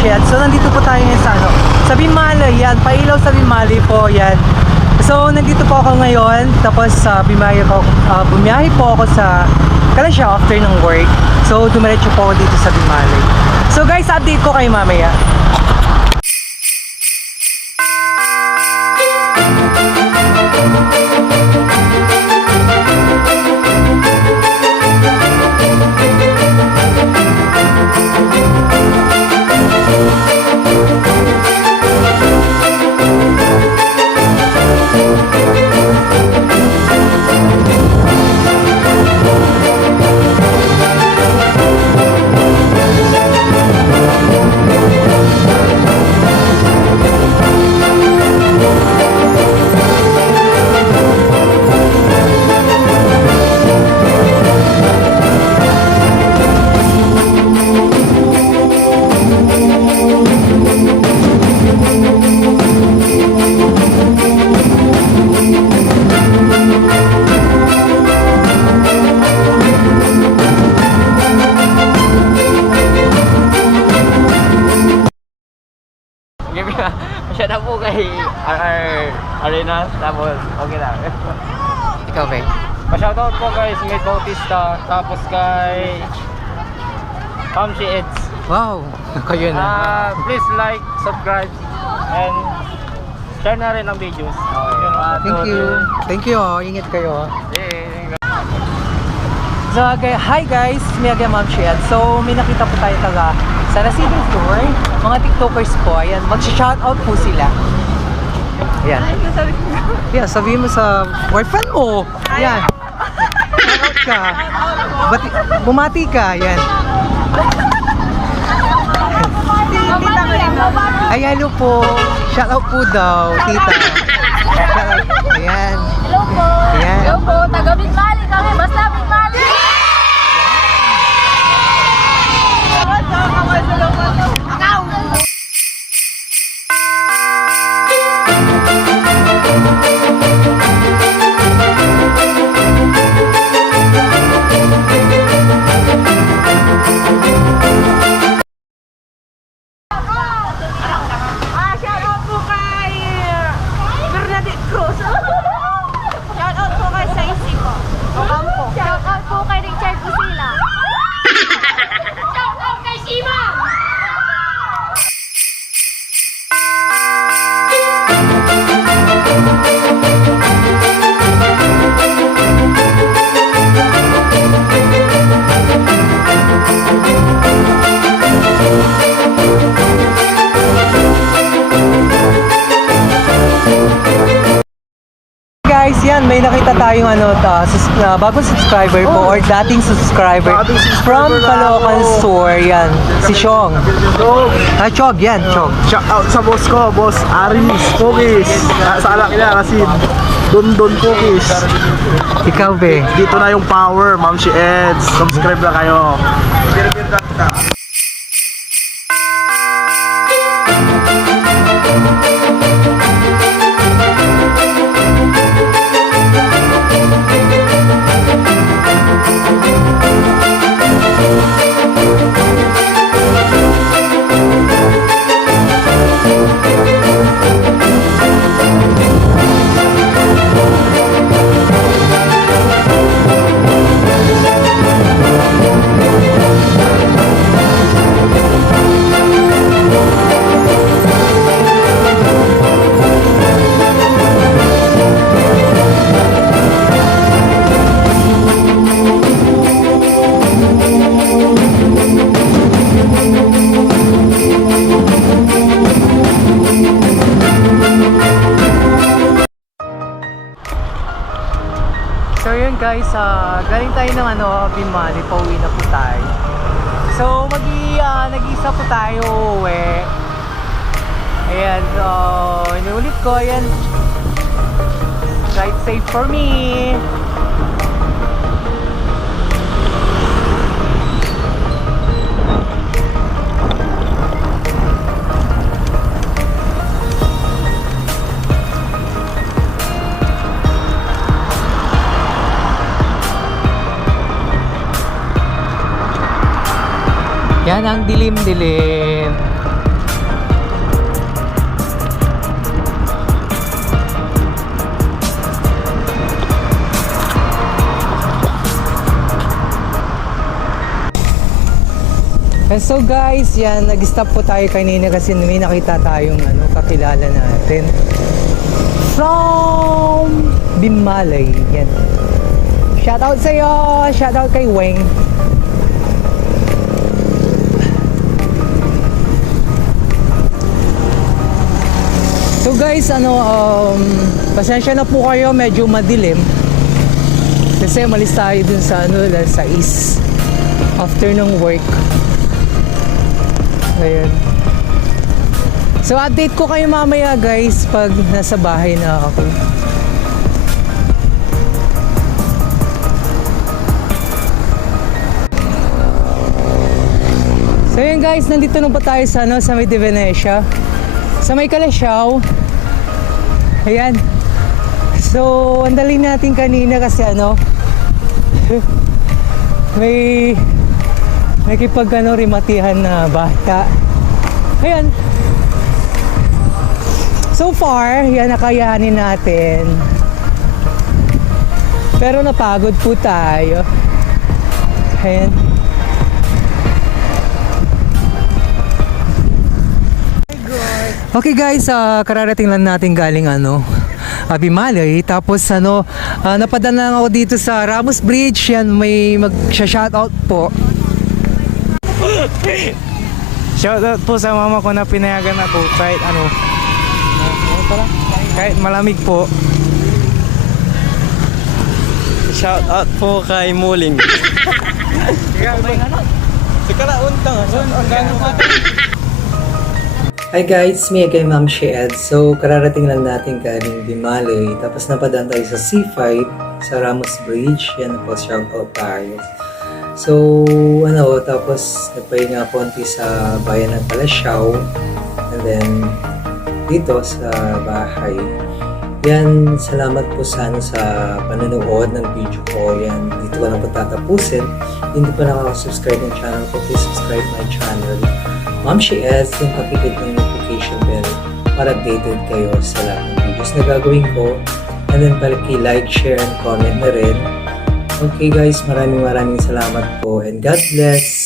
Mamshie. So nandito po tayo ngayon sa sa binmaley, yan, pailaw sa binmaley po, yan. So nandito po ako ngayon, tapos bumiyahe po ako sa Kalasya after ng work. So dumiretso po ako dito sa binmaley. So guys, update ko kayo mamaya. Masyada po kay RR Arena, tapos okay lang. Ikaw, Be? Pa-shoutout po kay Smith Bautista, tapos kay Mamshie. Wow, kayo na. Please like, subscribe, and share na rin ang videos. Thank you. Thank you, ingat kayo. So, hi guys, me again, Mamshie. So, may nakita po tayo taga sa receiving store, mga tiktokers po, ayan, mag-shoutout po sila. Ayan. Yeah, sabihin mo sa boyfriend mo. Ayan. Shoutout ka. Bumati ka, ayan. Ay, hello po. Shoutout po daw, tita. Shoutout. Ayan. Hello po. Ayan. Hello po. Taga binmaley kami. Basta binmaley. Guys, yan, may nakita tayong bagong subscriber po or dating subscriber from Caloocan Store, yan, si Chong. Chog, yan, Chog. Shout out sa boss ko, boss Aris Pokis. Sa alak niya kasi Don Pokis. Ikaw, Be? Dito na yung power, Mamshie. Subscribe na kayo. So yun guys, galing tayo ng binmaley, pauwi na po tayo. So nag-iisa po tayo uwi. Ayan, inulit ko, ayan. Ride safe for me. Yan ang dilim-dilim. And so guys, yan, nag-stop po tayo kanina kasi may nakita tayong kakilala natin. From Binmaley. Yan. Shout out sa'yo! Shout out kay Weng. So guys, pasensya na po kayo, medyo madilim. Kasi malis tayo dun sa sa east after ng work. Ayan. So update ko kayo mamaya guys pag nasa bahay na ako. So yun guys, nandito na po tayo sa sa may Venecia. Sa may Kalasyaw. Ayan. So, ang dali natin kanina kasi may rimatihan na bata. Ayan. So far, yan nakayanin natin. Pero napagod po tayo. Ayan. Okay guys, kararating lang natin galing Binmaley. Tapos napadala lang ako dito sa Ramos Bridge. Yan, may mag-shoutout po. Shoutout po sa mama ko na pinayagan ako kahit kahit malamig po. Shoutout po kay Muling. Hi guys, me again Mamshie. So kararating lang natin galing Binmaley. Tapos napadaan tayo sa C5 sa Ramos Bridge. Yan po, shoutout tayo. So tapos nagpahinga konti sa bayan ng Kalasyaw. And then dito sa bahay. Yan, salamat po sa panonood ng video ko. Yan, dito ko lang po tatapusin. Hindi pa nakaka-subscribe ng channel ko, please subscribe my channel. Mamshie ads, yung pakiclick ng notification bell para updated kayo sa lahat ng videos na gagawin ko. And then like, share, and comment na rin. Okay guys, maraming salamat po and God bless!